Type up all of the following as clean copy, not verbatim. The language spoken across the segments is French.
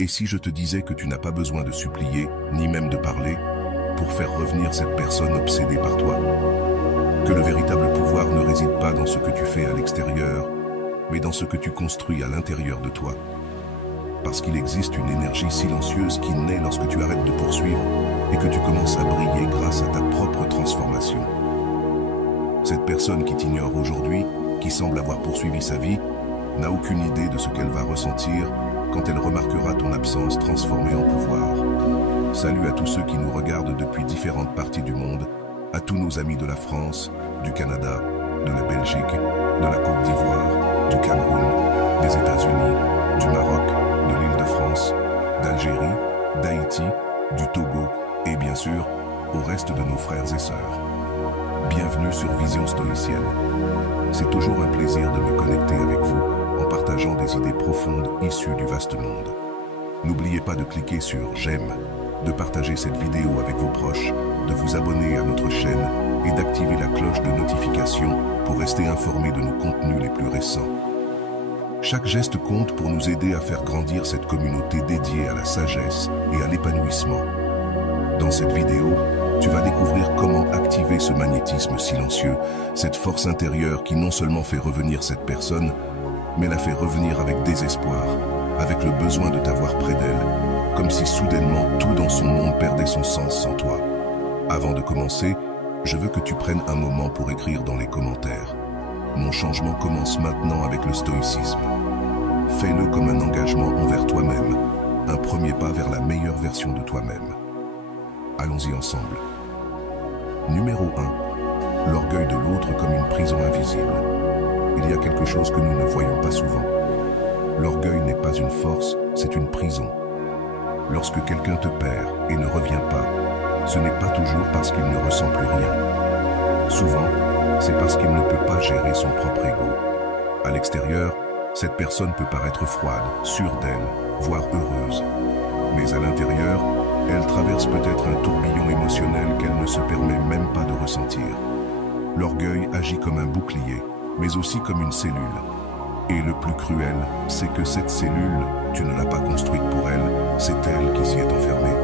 Et si je te disais que tu n'as pas besoin de supplier, ni même de parler, pour faire revenir cette personne obsédée par toi? Que le véritable pouvoir ne réside pas dans ce que tu fais à l'extérieur, mais dans ce que tu construis à l'intérieur de toi. Parce qu'il existe une énergie silencieuse qui naît lorsque tu arrêtes de poursuivre et que tu commences à briller grâce à ta propre transformation. Cette personne qui t'ignore aujourd'hui, qui semble avoir poursuivi sa vie, n'a aucune idée de ce qu'elle va ressentir quand elle remarquera ton absence transformée en pouvoir. Salut à tous ceux qui nous regardent depuis différentes parties du monde, à tous nos amis de la France, du Canada, de la Belgique, de la Côte d'Ivoire, du Cameroun, des États-Unis, du Maroc, de l'Île-de-France, d'Algérie, d'Haïti, du Togo et bien sûr, au reste de nos frères et sœurs. Bienvenue sur Vision Stoïcienne. C'est toujours un plaisir de me connecter avec vous en partageant des idées profondes issues du vaste monde. N'oubliez pas de cliquer sur j'aime, de partager cette vidéo avec vos proches, de vous abonner à notre chaîne et d'activer la cloche de notification pour rester informé de nos contenus les plus récents. Chaque geste compte pour nous aider à faire grandir cette communauté dédiée à la sagesse et à l'épanouissement. Dans cette vidéo, tu vas découvrir comment activer ce magnétisme silencieux, cette force intérieure qui non seulement fait revenir cette personne, mais la fait revenir avec désespoir, avec le besoin de t'avoir près d'elle, comme si soudainement tout dans son monde perdait son sens sans toi. Avant de commencer, je veux que tu prennes un moment pour écrire dans les commentaires. Mon changement commence maintenant avec le stoïcisme. Fais-le comme un engagement envers toi-même, un premier pas vers la meilleure version de toi-même. Allons-y ensemble. Numéro 1. L'orgueil de l'autre comme une prison invisible. Il y a quelque chose que nous ne voyons pas souvent. L'orgueil n'est pas une force, c'est une prison. Lorsque quelqu'un te perd et ne revient pas, ce n'est pas toujours parce qu'il ne ressent plus rien. Souvent, c'est parce qu'il ne peut pas gérer son propre ego. À l'extérieur, cette personne peut paraître froide, sûre d'elle, voire heureuse. Mais à l'intérieur, elle traverse peut-être un tourbillon émotionnel qu'elle ne se permet même pas de ressentir. L'orgueil agit comme un bouclier, mais aussi comme une cellule. Et le plus cruel, c'est que cette cellule, tu ne l'as pas construite pour elle, c'est elle qui s'y est enfermée.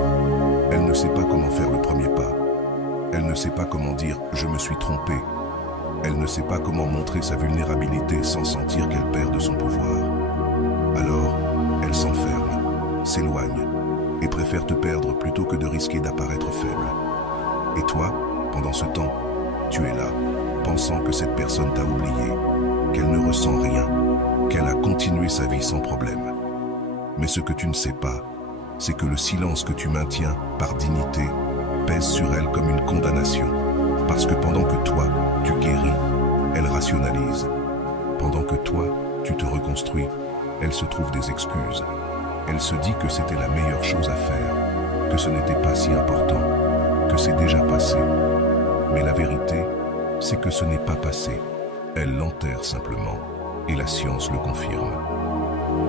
Elle ne sait pas comment faire le premier pas. Elle ne sait pas comment dire « je me suis trompé ». Elle ne sait pas comment montrer sa vulnérabilité sans sentir qu'elle perd de son pouvoir. Alors, elle s'enferme, s'éloigne, et préfère te perdre plutôt que de risquer d'apparaître faible. Et toi, pendant ce temps, tu es là, pensant que cette personne t'a oublié, qu'elle ne ressent rien, qu'elle a continué sa vie sans problème. Mais ce que tu ne sais pas, c'est que le silence que tu maintiens par dignité pèse sur elle comme une condamnation. Parce que pendant que toi, tu guéris, elle rationalise. Pendant que toi, tu te reconstruis, elle se trouve des excuses. Elle se dit que c'était la meilleure chose à faire, que ce n'était pas si important, que c'est déjà passé. Mais la vérité, c'est que ce n'est pas passé. Elle l'enterre simplement, et la science le confirme.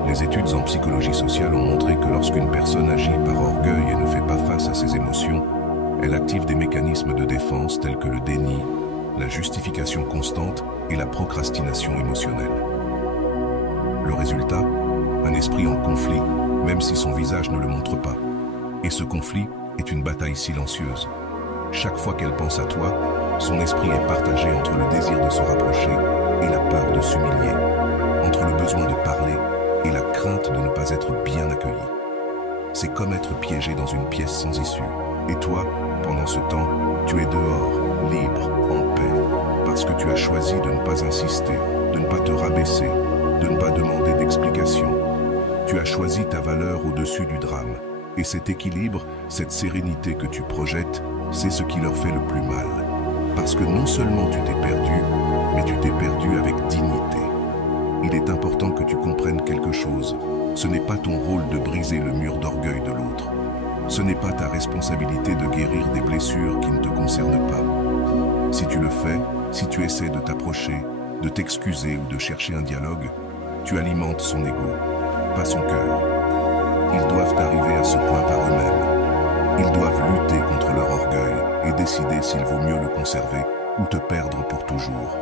Les études en psychologie sociale ont montré que lorsqu'une personne agit par orgueil et ne fait pas face à ses émotions, elle active des mécanismes de défense tels que le déni, la justification constante et la procrastination émotionnelle. Le résultat, un esprit en conflit, même si son visage ne le montre pas. Et ce conflit est une bataille silencieuse. Chaque fois qu'elle pense à toi, son esprit est partagé entre le désir de se rapprocher et la peur de s'humilier, entre le besoin de parler et la crainte de ne pas être bien accueilli. C'est comme être piégé dans une pièce sans issue. Et toi, pendant ce temps, tu es dehors, libre, en paix, parce que tu as choisi de ne pas insister, de ne pas te rabaisser, de ne pas demander d'explication. Tu as choisi ta valeur au-dessus du drame. Et cet équilibre, cette sérénité que tu projettes, c'est ce qui leur fait le plus mal. Parce que non seulement tu t'es perdu, mais tu t'es perdu avec dignité. Il est important que tu comprennes quelque chose. Ce n'est pas ton rôle de briser le mur d'orgueil de l'autre. Ce n'est pas ta responsabilité de guérir des blessures qui ne te concernent pas. Si tu le fais, si tu essaies de t'approcher, de t'excuser ou de chercher un dialogue, tu alimentes son ego, pas son cœur. Ils doivent arriver à ce point par eux-mêmes. Ils doivent lutter contre leur orgueil et décider s'il vaut mieux le conserver ou te perdre pour toujours.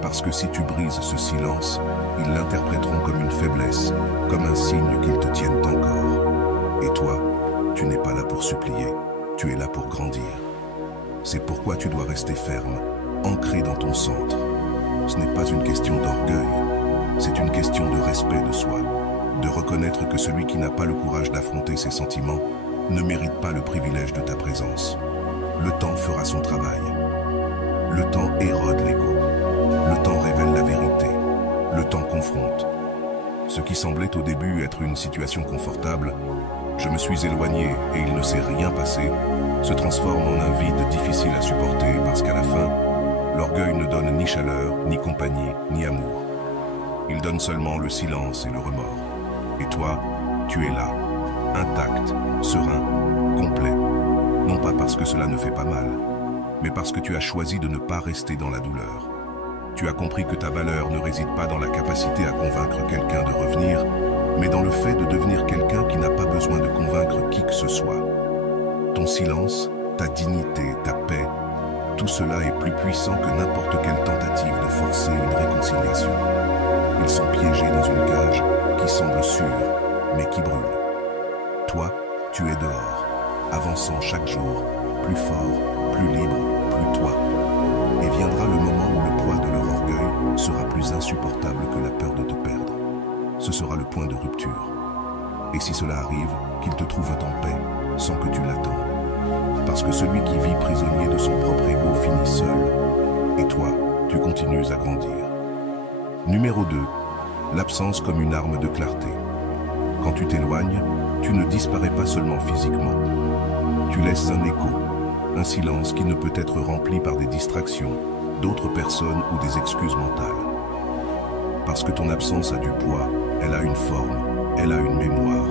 Parce que si tu brises ce silence, ils l'interpréteront comme une faiblesse, comme un signe qu'ils te tiennent encore. Tu es là pour grandir. C'est pourquoi tu dois rester ferme, ancré dans ton centre. Ce n'est pas une question d'orgueil, c'est une question de respect de soi, de reconnaître que celui qui n'a pas le courage d'affronter ses sentiments ne mérite pas le privilège de ta présence. Le temps fera son travail. Le temps érode l'ego. Le temps révèle la vérité. Le temps confronte. Ce qui semblait au début être une situation confortable, je me suis éloigné et il ne s'est rien passé, se transforme en un vide difficile à supporter parce qu'à la fin, l'orgueil ne donne ni chaleur, ni compagnie, ni amour. Il donne seulement le silence et le remords. Et toi, tu es là, intact, serein, complet. Non pas parce que cela ne fait pas mal, mais parce que tu as choisi de ne pas rester dans la douleur. Tu as compris que ta valeur ne réside pas dans la capacité à convaincre quelqu'un de revenir, mais dans le fait de devenir quelqu'un qui n'a pas besoin de convaincre qui que ce soit. Ton silence, ta dignité, ta paix, tout cela est plus puissant que n'importe quelle tentative de forcer une réconciliation. Ils sont piégés dans une cage qui semble sûre, mais qui brûle. Toi, tu es dehors, avançant chaque jour, plus fort, plus libre, plus toi. Et viendra le moment où le poids de leur orgueil sera plus insupportable que la peur de te perdre. Ce sera le point de rupture. Et si cela arrive, qu'ils te trouvent en paix, sans que tu l'attendes. Parce que celui qui vit prisonnier de son propre ego finit seul. Et toi, tu continues à grandir. Numéro 2. L'absence comme une arme de clarté. Quand tu t'éloignes, tu ne disparais pas seulement physiquement. Tu laisses un écho, un silence qui ne peut être rempli par des distractions, d'autres personnes ou des excuses mentales. Parce que ton absence a du poids, elle a une forme, elle a une mémoire.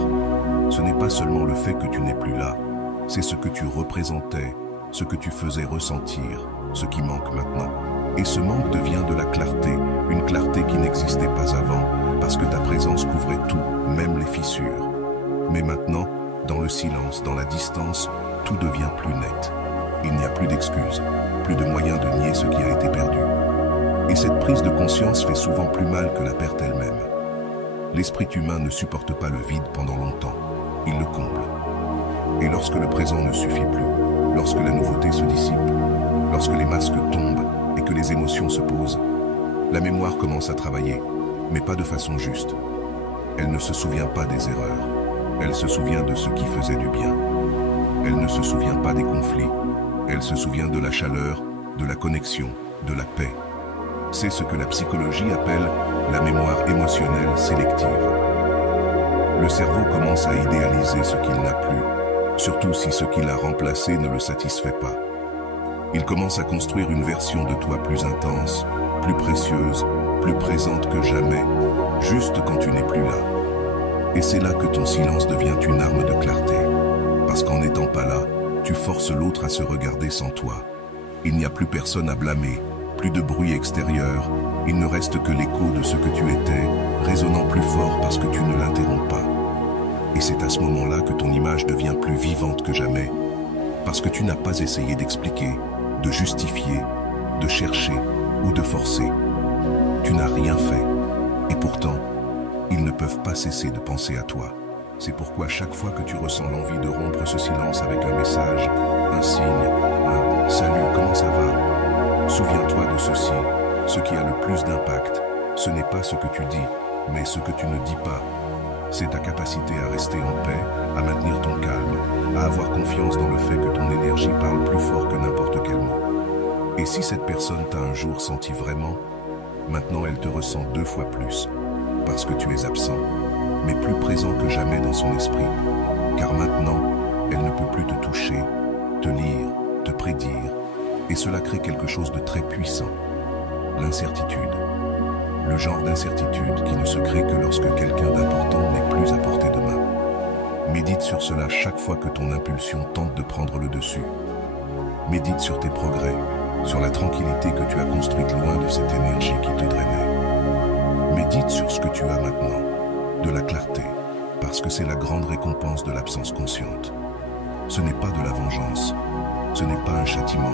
Ce n'est pas seulement le fait que tu n'es plus là, c'est ce que tu représentais, ce que tu faisais ressentir, ce qui manque maintenant. Et ce manque devient de la clarté, une clarté qui n'existait pas avant, parce que ta présence couvrait tout, même les fissures. Mais maintenant, dans le silence, dans la distance, tout devient plus net. Il n'y a plus d'excuses, plus de moyens de nier ce qui a été perdu. Et cette prise de conscience fait souvent plus mal que la perte elle-même. L'esprit humain ne supporte pas le vide pendant longtemps, il le comble. Et lorsque le présent ne suffit plus, lorsque la nouveauté se dissipe, lorsque les masques tombent et que les émotions se posent, la mémoire commence à travailler, mais pas de façon juste. Elle ne se souvient pas des erreurs, elle se souvient de ce qui faisait du bien. Elle ne se souvient pas des conflits, elle se souvient de la chaleur, de la connexion, de la paix. C'est ce que la psychologie appelle la mémoire émotionnelle sélective. Le cerveau commence à idéaliser ce qu'il n'a plus, surtout si ce qu'il a remplacé ne le satisfait pas. Il commence à construire une version de toi plus intense, plus précieuse, plus présente que jamais, juste quand tu n'es plus là. Et c'est là que ton silence devient une arme de clarté. Parce qu'en n'étant pas là, tu forces l'autre à se regarder sans toi. Il n'y a plus personne à blâmer, plus de bruit extérieur, il ne reste que l'écho de ce que tu étais, résonnant plus fort parce que tu ne l'interromps pas. Et c'est à ce moment-là que ton image devient plus vivante que jamais, parce que tu n'as pas essayé d'expliquer, de justifier, de chercher ou de forcer. Tu n'as rien fait, et pourtant, ils ne peuvent pas cesser de penser à toi. C'est pourquoi chaque fois que tu ressens l'envie de rompre ce silence avec un message, un signe, un « Salut, comment ça va ?» Souviens-toi de ceci, ce qui a le plus d'impact, ce n'est pas ce que tu dis, mais ce que tu ne dis pas. C'est ta capacité à rester en paix, à maintenir ton calme, à avoir confiance dans le fait que ton énergie parle plus fort que n'importe quel mot. Et si cette personne t'a un jour senti vraiment, maintenant elle te ressent 2 fois plus, parce que tu es absent, mais plus présent que jamais dans son esprit. Car maintenant, elle ne peut plus te toucher, te lire, te prédire, et cela crée quelque chose de très puissant, l'incertitude. Le genre d'incertitude qui ne se crée que lorsque quelqu'un d'important n'est plus à portée de main. Médite sur cela chaque fois que ton impulsion tente de prendre le dessus. Médite sur tes progrès, sur la tranquillité que tu as construite loin de cette énergie qui te drainait. Médite sur ce que tu as maintenant, de la clarté, parce que c'est la grande récompense de l'absence consciente. Ce n'est pas de la vengeance, ce n'est pas un châtiment,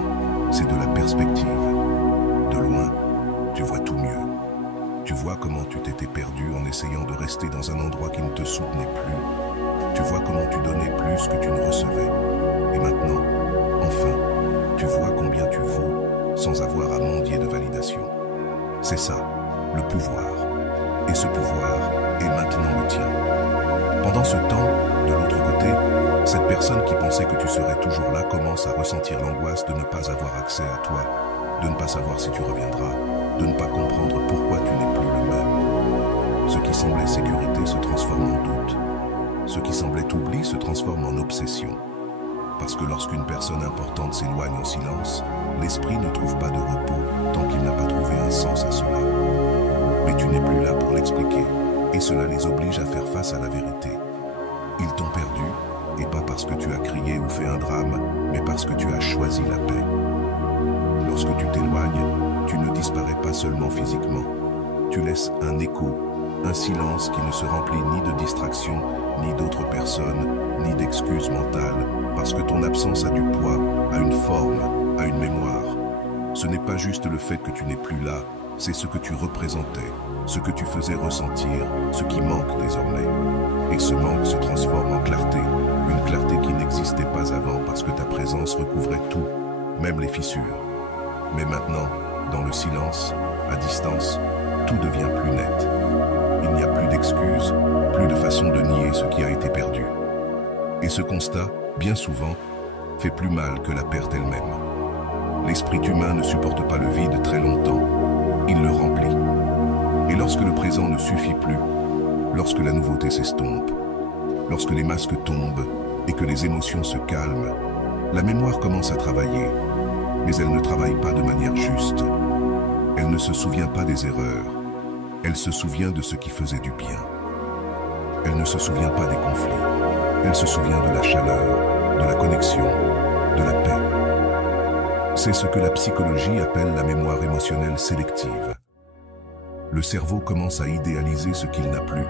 c'est de la perspective. De loin, tu vois tout mieux. Tu vois comment tu t'étais perdu en essayant de rester dans un endroit qui ne te soutenait plus. Tu vois comment tu donnais plus que tu ne recevais. Et maintenant, enfin, tu vois combien tu vaux sans avoir à mendier de validation. C'est ça, le pouvoir. Et ce pouvoir est maintenant le tien. Pendant ce temps, de l'autre côté, cette personne qui pensait que tu serais toujours là commence à ressentir l'angoisse de ne pas avoir accès à toi, de ne pas savoir si tu reviendras, de ne pas comprendre pourquoi tu n'es plus le même. Ce qui semblait sécurité se transforme en doute. Ce qui semblait oubli se transforme en obsession. Parce que lorsqu'une personne importante s'éloigne en silence, l'esprit ne trouve pas de repos tant qu'il n'a pas trouvé un sens à cela. Mais tu n'es plus là pour l'expliquer, et cela les oblige à faire face à la vérité. Ils t'ont perdu, et pas parce que tu as crié ou fait un drame, mais parce que tu as choisi la paix. Lorsque tu t'éloignes, tu ne disparais pas seulement physiquement. Tu laisses un écho, un silence qui ne se remplit ni de distractions, ni d'autres personnes, ni d'excuses mentales, parce que ton absence a du poids, a une forme, a une mémoire. Ce n'est pas juste le fait que tu n'es plus là, c'est ce que tu représentais, ce que tu faisais ressentir, ce qui manque désormais. Et ce manque se transforme en clarté, une clarté qui n'existait pas avant parce que ta présence recouvrait tout, même les fissures. Mais maintenant, dans le silence, à distance, tout devient plus net. Il n'y a plus d'excuses, plus de façon de nier ce qui a été perdu. Et ce constat, bien souvent, fait plus mal que la perte elle-même. L'esprit humain ne supporte pas le vide très longtemps, il le remplit. Et lorsque le présent ne suffit plus, lorsque la nouveauté s'estompe, lorsque les masques tombent et que les émotions se calment, la mémoire commence à travailler, mais elle ne travaille pas de manière juste. Elle ne se souvient pas des erreurs, elle se souvient de ce qui faisait du bien. Elle ne se souvient pas des conflits, elle se souvient de la chaleur, de la connexion, de la paix. C'est ce que la psychologie appelle la mémoire émotionnelle sélective. Le cerveau commence à idéaliser ce qu'il n'a plus,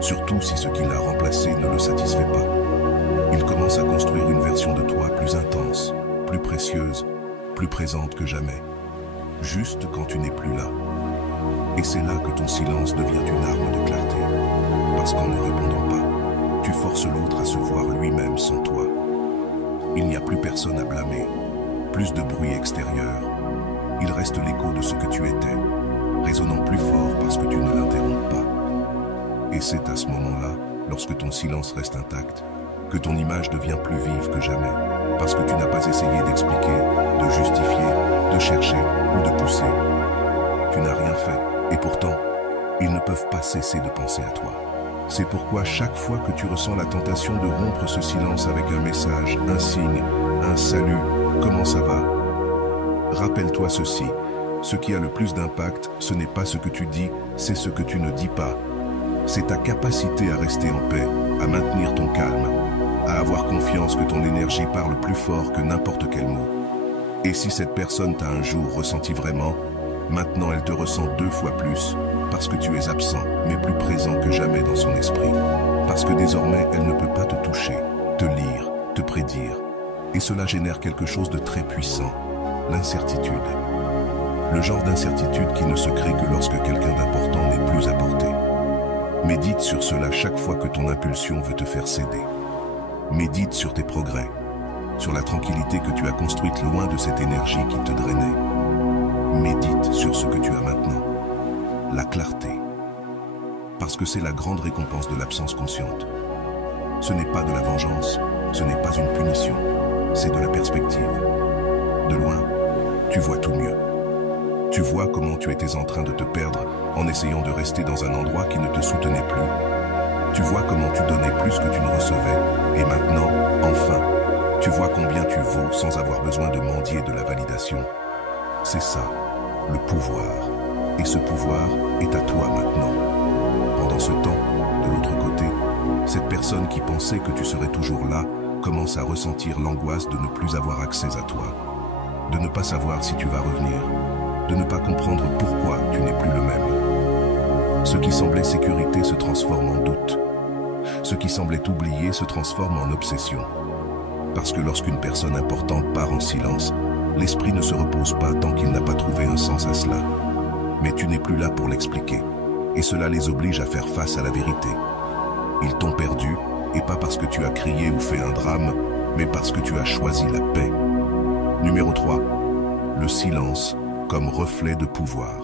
surtout si ce qui l'a remplacé ne le satisfait pas. Il commence à construire une version de toi plus intense, plus précieuse, plus présente que jamais, juste quand tu n'es plus là. Et c'est là que ton silence devient une arme de clarté, parce qu'en ne répondant pas, tu forces l'autre à se voir lui-même sans toi. Il n'y a plus personne à blâmer, plus de bruit extérieur. Il reste l'écho de ce que tu étais, résonnant plus fort parce que tu ne l'interromps pas. Et c'est à ce moment-là, lorsque ton silence reste intact, que ton image devient plus vive que jamais, parce que tu n'as pas essayé d'expliquer, de justifier, de chercher ou de pousser. Tu n'as rien fait, et pourtant, ils ne peuvent pas cesser de penser à toi. C'est pourquoi chaque fois que tu ressens la tentation de rompre ce silence avec un message, un signe, un salut, comment ça va? Rappelle-toi ceci, ce qui a le plus d'impact, ce n'est pas ce que tu dis, c'est ce que tu ne dis pas. C'est ta capacité à rester en paix, à maintenir ton calme, à avoir confiance que ton énergie parle plus fort que n'importe quel mot. Et si cette personne t'a un jour ressenti vraiment, maintenant elle te ressent 2 fois plus, parce que tu es absent, mais plus présent que jamais dans son esprit. Parce que désormais, elle ne peut pas te toucher, te lire, te prédire. Et cela génère quelque chose de très puissant, l'incertitude. Le genre d'incertitude qui ne se crée que lorsque quelqu'un d'important n'est plus à portée. Médite sur cela chaque fois que ton impulsion veut te faire céder. Médite sur tes progrès, sur la tranquillité que tu as construite loin de cette énergie qui te drainait. Médite sur ce que tu as maintenant, la clarté. Parce que c'est la grande récompense de l'absence consciente. Ce n'est pas de la vengeance, ce n'est pas une punition, c'est de la perspective. De loin, tu vois tout mieux. Tu vois comment tu étais en train de te perdre en essayant de rester dans un endroit qui ne te soutenait plus. Tu vois comment tu donnais plus que tu ne recevais. Et maintenant, enfin, tu vois combien tu vaux sans avoir besoin de mendier de la validation. C'est ça, le pouvoir. Et ce pouvoir est à toi maintenant. Pendant ce temps, de l'autre côté, cette personne qui pensait que tu serais toujours là commence à ressentir l'angoisse de ne plus avoir accès à toi, de ne pas savoir si tu vas revenir, de ne pas comprendre pourquoi tu n'es plus le même. Ce qui semblait sécurité se transforme en doute. Ce qui semblait oublié se transforme en obsession. Parce que lorsqu'une personne importante part en silence, l'esprit ne se repose pas tant qu'il n'a pas trouvé un sens à cela. Mais tu n'es plus là pour l'expliquer, et cela les oblige à faire face à la vérité. Ils t'ont perdu, et pas parce que tu as crié ou fait un drame, mais parce que tu as choisi la paix. Numéro 3. Le silence comme reflet de pouvoir.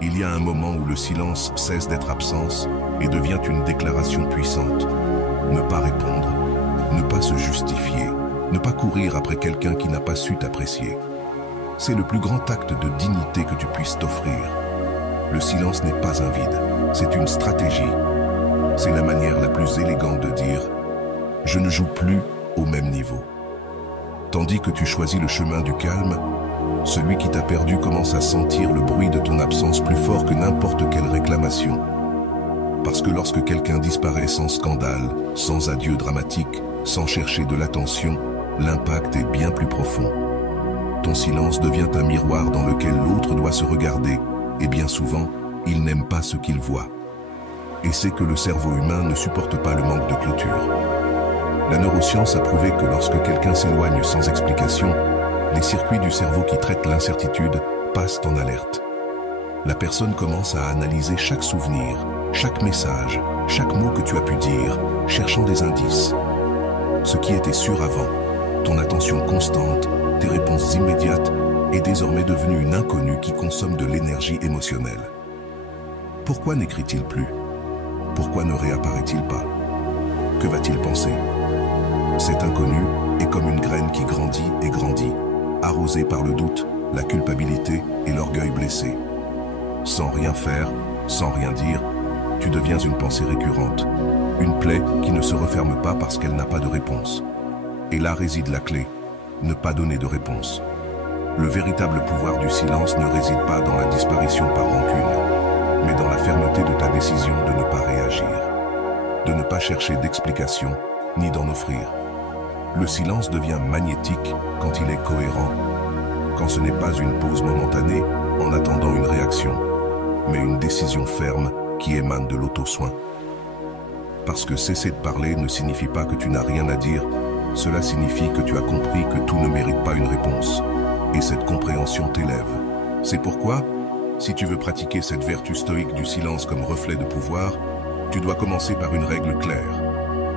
Il y a un moment où le silence cesse d'être absence et devient une déclaration puissante. Ne pas répondre, ne pas se justifier, ne pas courir après quelqu'un qui n'a pas su t'apprécier. C'est le plus grand acte de dignité que tu puisses t'offrir. Le silence n'est pas un vide, c'est une stratégie. C'est la manière la plus élégante de dire « je ne joue plus au même niveau ». Tandis que tu choisis le chemin du calme, celui qui t'a perdu commence à sentir le bruit de ton absence plus fort que n'importe quelle réclamation. Parce que lorsque quelqu'un disparaît sans scandale, sans adieu dramatique, sans chercher de l'attention, l'impact est bien plus profond. Ton silence devient un miroir dans lequel l'autre doit se regarder, et bien souvent, il n'aime pas ce qu'il voit. Et c'est que le cerveau humain ne supporte pas le manque de clôture. La neuroscience a prouvé que lorsque quelqu'un s'éloigne sans explication, les circuits du cerveau qui traitent l'incertitude passent en alerte. La personne commence à analyser chaque souvenir, chaque message, chaque mot que tu as pu dire, cherchant des indices. Ce qui était sûr avant, ton attention constante, tes réponses immédiates, est désormais devenue une inconnue qui consomme de l'énergie émotionnelle. Pourquoi n'écrit-il plus? Pourquoi ne réapparaît-il pas? Que va-t-il penser? Cet inconnu est comme une graine qui grandit et grandit, arrosée par le doute, la culpabilité et l'orgueil blessé. Sans rien faire, sans rien dire, tu deviens une pensée récurrente, une plaie qui ne se referme pas parce qu'elle n'a pas de réponse. Et là réside la clé, ne pas donner de réponse. Le véritable pouvoir du silence ne réside pas dans la disparition par rancune, mais dans la fermeté de ta décision de ne pas réagir, de ne pas chercher d'explication, ni d'en offrir. Le silence devient magnétique quand il est cohérent, quand ce n'est pas une pause momentanée en attendant une réaction, mais une décision ferme qui émane de l'auto-soin. Parce que cesser de parler ne signifie pas que tu n'as rien à dire, cela signifie que tu as compris que tout ne mérite pas une réponse, et cette compréhension t'élève. C'est pourquoi, si tu veux pratiquer cette vertu stoïque du silence comme reflet de pouvoir, tu dois commencer par une règle claire.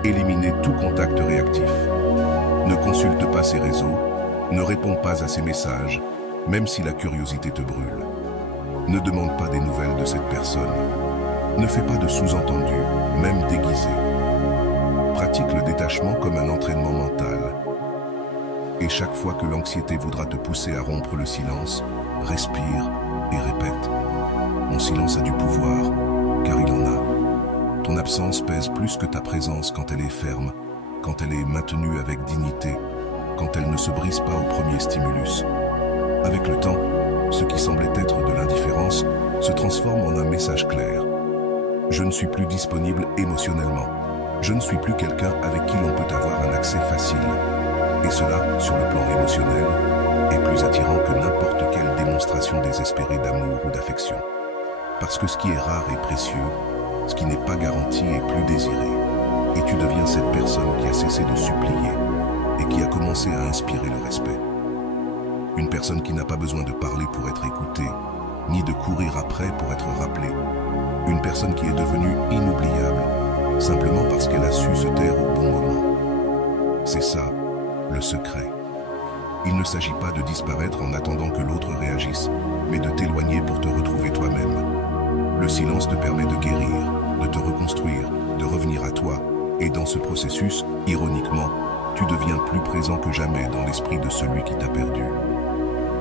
Éliminer tout contact réactif. Ne consulte pas ses réseaux, ne réponds pas à ses messages, même si la curiosité te brûle. Ne demande pas des nouvelles de cette personne. Ne fais pas de sous-entendus, même déguisés. Pratique le détachement comme un entraînement mental. Et chaque fois que l'anxiété voudra te pousser à rompre le silence, respire et répète. Mon silence a du pouvoir, car il en a. Ton absence pèse plus que ta présence quand elle est ferme, quand elle est maintenue avec dignité, quand elle ne se brise pas au premier stimulus. Avec le temps, ce qui semblait être de l'indifférence se transforme en un message clair. Je ne suis plus disponible émotionnellement. Je ne suis plus quelqu'un avec qui l'on peut avoir un accès facile. Et cela, sur le plan émotionnel, est plus attirant que n'importe quelle démonstration désespérée d'amour ou d'affection. Parce que ce qui est rare est précieux, ce qui n'est pas garanti est plus désiré. Et tu deviens cette personne qui a cessé de supplier et qui a commencé à inspirer le respect. Une personne qui n'a pas besoin de parler pour être écoutée, ni de courir après pour être rappelée. Une personne qui est devenue inoubliable, simplement parce qu'elle a su se taire au bon moment. C'est ça, le secret. Il ne s'agit pas de disparaître en attendant que l'autre réagisse, mais de t'éloigner pour te retrouver toi-même. Le silence te permet de guérir, de te reconstruire, de revenir à toi, et dans ce processus, ironiquement, tu deviens plus présent que jamais dans l'esprit de celui qui t'a perdu.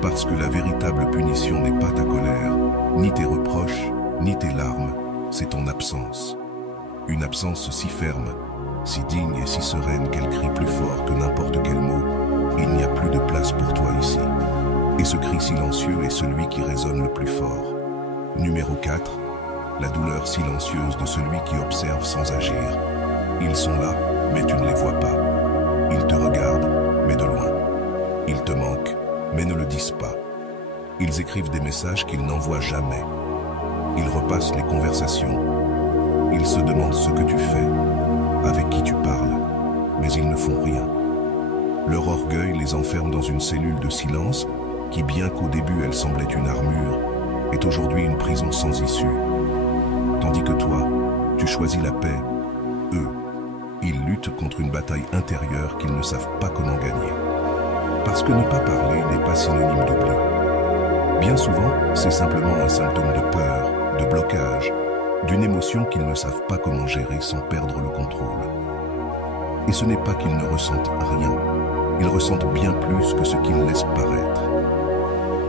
Parce que la véritable punition n'est pas ta colère, ni tes reproches, ni tes larmes, c'est ton absence. Une absence si ferme, si digne et si sereine qu'elle crie plus fort que n'importe quel mot. Il n'y a plus de place pour toi ici. Et ce cri silencieux est celui qui résonne le plus fort. Numéro 4. La douleur silencieuse de celui qui observe sans agir. Ils sont là, mais tu ne les vois pas. Ils te regardent, mais de loin. Ils te manquent, mais ne le disent pas. Ils écrivent des messages qu'ils n'envoient jamais. Ils repassent les conversations. Ils se demandent ce que tu fais, avec qui tu parles, mais ils ne font rien. Leur orgueil les enferme dans une cellule de silence qui, bien qu'au début elle semblait une armure, est aujourd'hui une prison sans issue. Tandis que toi, tu choisis la paix, eux, ils luttent luttent contre une bataille intérieure qu'ils ne savent pas comment gagner. Parce que ne pas parler n'est pas synonyme d'oubli. Bien souvent, c'est simplement un symptôme de peur, de blocage, d'une émotion qu'ils ne savent pas comment gérer sans perdre le contrôle. Et ce n'est pas qu'ils ne ressentent rien, ils ressentent bien plus que ce qu'ils laissent paraître.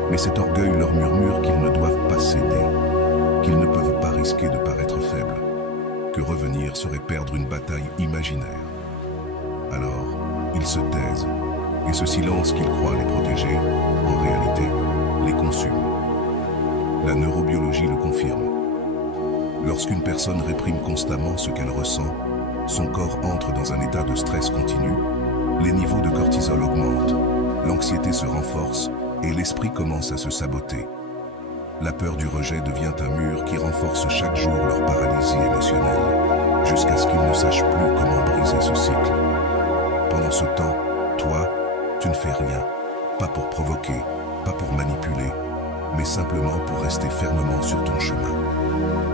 Mais cet orgueil leur murmure qu'ils ne doivent pas céder, qu'ils ne peuvent pas risquer de paraître faibles, que revenir serait perdre une bataille imaginaire. Alors, ils se taisent, et ce silence qu'ils croient les protéger, en réalité, les consume. La neurobiologie le confirme. Lorsqu'une personne réprime constamment ce qu'elle ressent, son corps entre dans un état de stress continu, les niveaux de cortisol augmentent, l'anxiété se renforce et l'esprit commence à se saboter. La peur du rejet devient un mur qui renforce chaque jour leur paralysie émotionnelle, jusqu'à ce qu'ils ne sachent plus comment briser ce cycle. Pendant ce temps, toi, tu ne fais rien, pas pour provoquer, pas pour manipuler, mais simplement pour rester fermement sur ton chemin.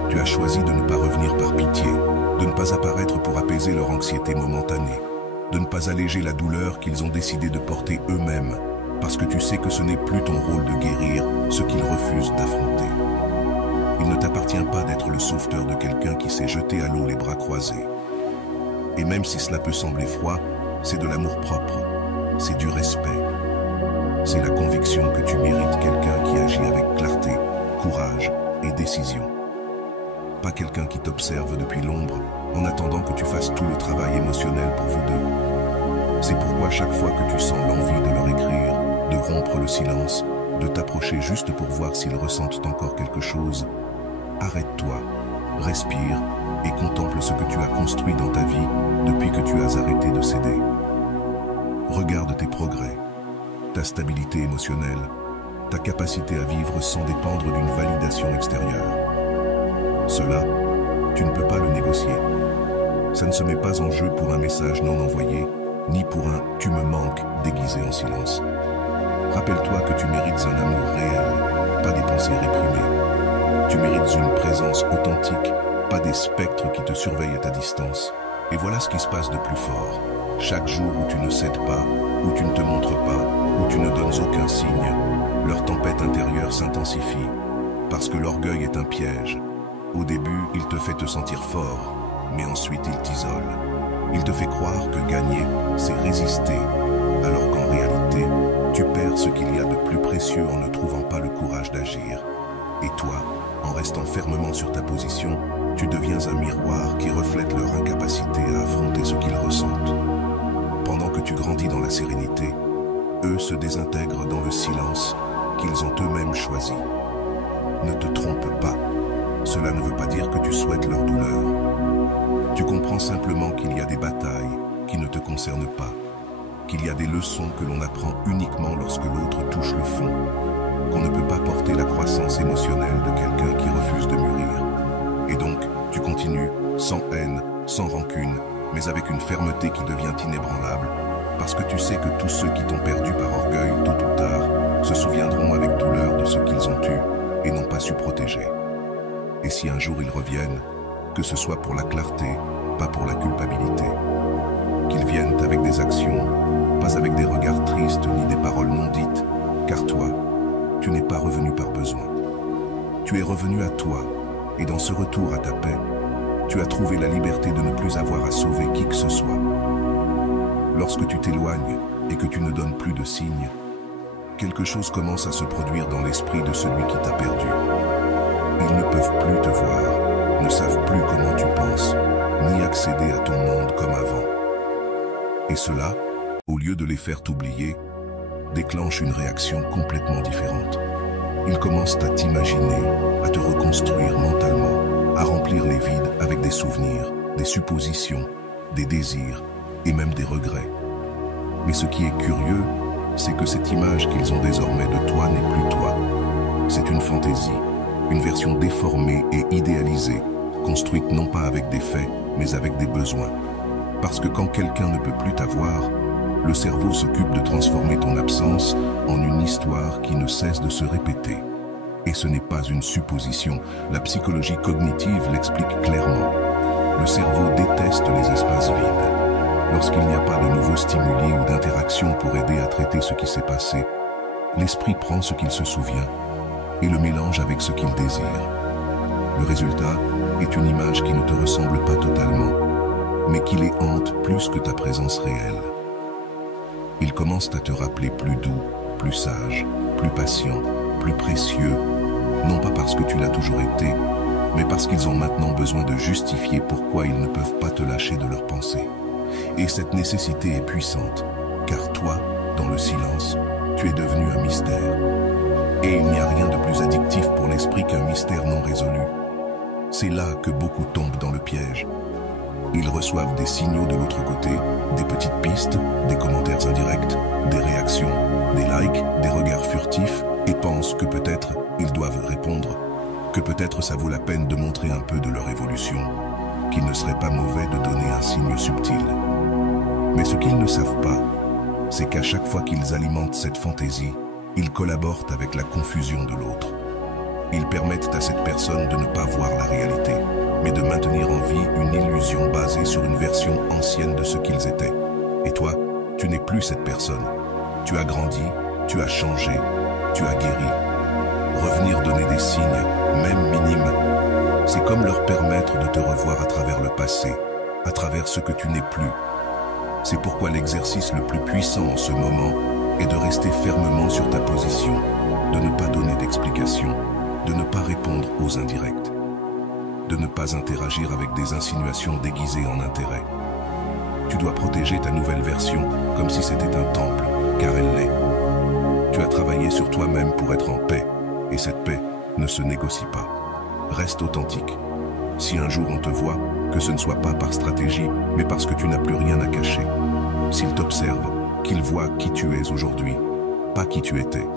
Tu as choisi de ne pas revenir par pitié, de ne pas apparaître pour apaiser leur anxiété momentanée, de ne pas alléger la douleur qu'ils ont décidé de porter eux-mêmes, parce que tu sais que ce n'est plus ton rôle de guérir ce qu'ils refusent d'affronter. Il ne t'appartient pas d'être le sauveteur de quelqu'un qui s'est jeté à l'eau les bras croisés. Et même si cela peut sembler froid, c'est de l'amour-propre, c'est du respect. C'est la conviction que tu mérites quelqu'un qui agit avec clarté, courage et décision. Pas quelqu'un qui t'observe depuis l'ombre en attendant que tu fasses tout le travail émotionnel pour vous deux. C'est pourquoi chaque fois que tu sens l'envie de leur écrire, de rompre le silence, de t'approcher juste pour voir s'ils ressentent encore quelque chose, arrête-toi, respire et contemple ce que tu as construit dans ta vie depuis que tu as arrêté de céder. Regarde tes progrès, ta stabilité émotionnelle, ta capacité à vivre sans dépendre d'une validation extérieure. Cela, tu ne peux pas le négocier. Ça ne se met pas en jeu pour un message non envoyé, ni pour un « tu me manques » déguisé en silence. Rappelle-toi que tu mérites un amour réel, pas des pensées réprimées. Tu mérites une présence authentique, pas des spectres qui te surveillent à ta distance. Et voilà ce qui se passe de plus fort. Chaque jour où tu ne cèdes pas, où tu ne te montres pas, où tu ne donnes aucun signe, leur tempête intérieure s'intensifie, parce que l'orgueil est un piège. Au début, il te fait te sentir fort, mais ensuite il t'isole. Il te fait croire que gagner, c'est résister, alors qu'en réalité, tu perds ce qu'il y a de plus précieux en ne trouvant pas le courage d'agir. Et toi, en restant fermement sur ta position, tu deviens un miroir qui reflète leur incapacité à affronter ce qu'ils ressentent. Pendant que tu grandis dans la sérénité, eux se désintègrent dans le silence qu'ils ont eux-mêmes choisi. Ne te trompe pas, cela ne veut pas dire que tu souhaites leur douleur. Tu comprends simplement qu'il y a des batailles qui ne te concernent pas, qu'il y a des leçons que l'on apprend uniquement lorsque l'autre touche le fond, qu'on ne peut pas porter la croissance émotionnelle de quelqu'un qui refuse de mûrir. Et donc, tu continues, sans haine, sans rancune, mais avec une fermeté qui devient inébranlable, parce que tu sais que tous ceux qui t'ont perdu par orgueil, tôt ou tard, se souviendront avec douleur de ce qu'ils ont eu et n'ont pas su protéger. Et si un jour ils reviennent, que ce soit pour la clarté, pas pour la culpabilité. Qu'ils viennent avec des actions, pas avec des regards tristes ni des paroles non dites, car toi, tu n'es pas revenu par besoin. Tu es revenu à toi, et dans ce retour à ta paix, tu as trouvé la liberté de ne plus avoir à sauver qui que ce soit. Lorsque tu t'éloignes et que tu ne donnes plus de signes, quelque chose commence à se produire dans l'esprit de celui qui t'a perdu. Ils ne peuvent plus te voir, ne savent plus comment tu penses, ni accéder à ton monde comme avant. Et cela, au lieu de les faire t'oublier, déclenche une réaction complètement différente. Ils commencent à t'imaginer, à te reconstruire mentalement, à remplir les vides avec des souvenirs, des suppositions, des désirs et même des regrets. Mais ce qui est curieux, c'est que cette image qu'ils ont désormais de toi n'est plus toi. C'est une fantaisie, une version déformée et idéalisée, construite non pas avec des faits, mais avec des besoins. Parce que quand quelqu'un ne peut plus t'avoir, le cerveau s'occupe de transformer ton absence en une histoire qui ne cesse de se répéter. Et ce n'est pas une supposition, la psychologie cognitive l'explique clairement. Le cerveau déteste les espaces vides. lorsqu'il n'y a pas de nouveaux stimuli ou d'interaction pour aider à traiter ce qui s'est passé, l'esprit prend ce qu'il se souvient et le mélange avec ce qu'il désire. Le résultat est une image qui ne te ressemble pas totalement, mais qui les hante plus que ta présence réelle. Ils commencent à te rappeler plus doux, plus sage, plus patient, plus précieux, non pas parce que tu l'as toujours été, mais parce qu'ils ont maintenant besoin de justifier pourquoi ils ne peuvent pas te lâcher de leurs pensées. Et cette nécessité est puissante, car toi, dans le silence, tu es devenu un mystère. Et il n'y a rien de plus addictif pour l'esprit qu'un mystère non résolu. C'est là que beaucoup tombent dans le piège. Ils reçoivent des signaux de l'autre côté, des petites pistes, des commentaires indirects, des réactions, des likes, des regards furtifs, et pensent que peut-être ils doivent répondre, que peut-être ça vaut la peine de montrer un peu de leur évolution, qu'il ne serait pas mauvais de donner un signe subtil. Mais ce qu'ils ne savent pas, c'est qu'à chaque fois qu'ils alimentent cette fantaisie, ils collaborent avec la confusion de l'autre. Ils permettent à cette personne de ne pas voir la réalité, mais de maintenir en vie une illusion basée sur une version ancienne de ce qu'ils étaient. Et toi, tu n'es plus cette personne. Tu as grandi, tu as changé, tu as guéri. Revenir donner des signes, même minimes, c'est comme leur permettre de te revoir à travers le passé, à travers ce que tu n'es plus. C'est pourquoi l'exercice le plus puissant en ce moment est de rester fermement sur ta position, de ne pas donner d'explication, de ne pas répondre aux indirects, de ne pas interagir avec des insinuations déguisées en intérêt. Tu dois protéger ta nouvelle version comme si c'était un temple, car elle l'est. Tu as travaillé sur toi-même pour être en paix, et cette paix ne se négocie pas. Reste authentique. Si un jour on te voit, que ce ne soit pas par stratégie, mais parce que tu n'as plus rien à cacher. S'ils t'observent, qu'ils voient qui tu es aujourd'hui, pas qui tu étais.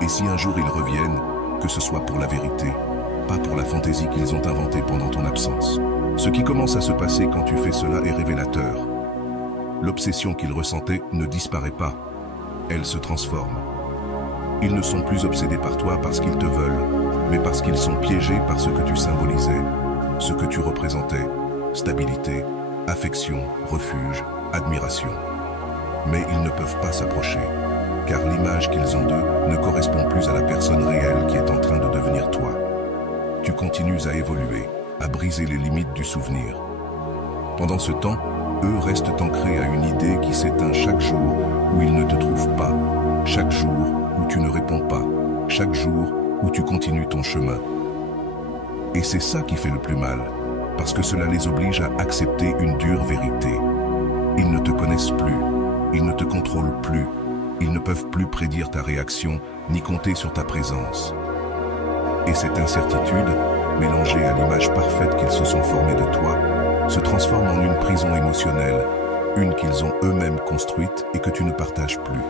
Et si un jour ils reviennent, que ce soit pour la vérité, pas pour la fantaisie qu'ils ont inventée pendant ton absence. Ce qui commence à se passer quand tu fais cela est révélateur. L'obsession qu'ils ressentaient ne disparaît pas, elle se transforme. Ils ne sont plus obsédés par toi parce qu'ils te veulent, mais parce qu'ils sont piégés par ce que tu symbolisais, ce que tu représentais, stabilité, affection, refuge, admiration. Mais ils ne peuvent pas s'approcher, car l'image qu'ils ont d'eux ne correspond plus à la personne réelle qui est en train de devenir toi. Tu continues à évoluer, à briser les limites du souvenir. Pendant ce temps, eux restent ancrés à une idée qui s'éteint chaque jour où ils ne te trouvent pas, chaque jour où tu ne réponds pas, chaque jour où tu continues ton chemin. Et c'est ça qui fait le plus mal, parce que cela les oblige à accepter une dure vérité. Ils ne te connaissent plus, ils ne te contrôlent plus, ils ne peuvent plus prédire ta réaction, ni compter sur ta présence. Et cette incertitude, mélangée à l'image parfaite qu'ils se sont formés de toi, se transforme en une prison émotionnelle, une qu'ils ont eux-mêmes construite et que tu ne partages plus.